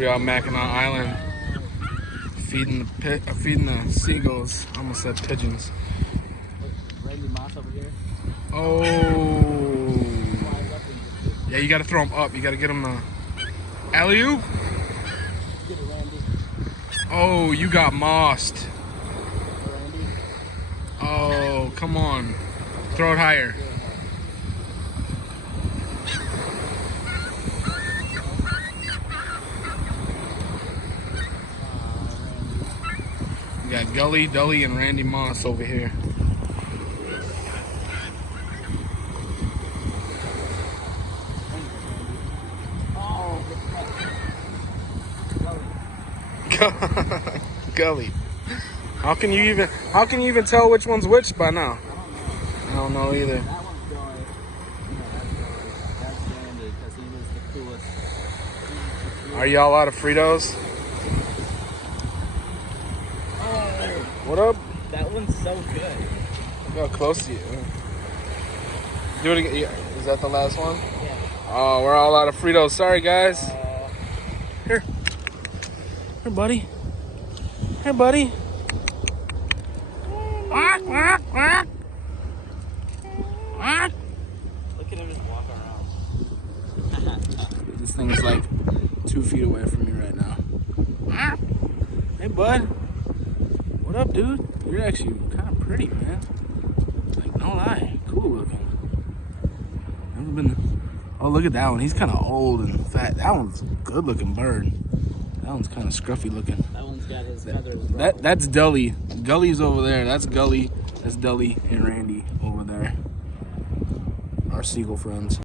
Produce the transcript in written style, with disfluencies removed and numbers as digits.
Over here on Mackinac Island, feeding the seagulls. I almost said pigeons. Randy Moss over here. Oh. Yeah, you got to throw them up. You got to get them the alley-oop. Get it, Randy. Oh, you got mossed. Randy. Oh, come on. Throw it higher. We got Gully, Dully, and Randy Moss over here. Gully. How can you even tell which one's which by now? I don't know either. That one's Joy. That's Randy because he was the coolest. Are y'all out of Fritos? Oh, What up? that one's so good. Look how close to you. Do it again. Yeah. Is that the last one? Yeah. Oh, we're all out of Fritos. Sorry, guys. Here. Here, buddy. Hey, buddy. Look at him just walking around. This thing is like 2 feet away from me right now. Hey, bud. What up, dude? You're actually kind of pretty, man. Like, no lie. Cool looking. Never been... Oh, look at that one. He's kind of old and fat. That one's a good looking bird. That one's kind of scruffy looking. That one's got his feathers. That's Dully. Gully's over there. That's Gully. That's Dully and Randy over there. Our seagull friends.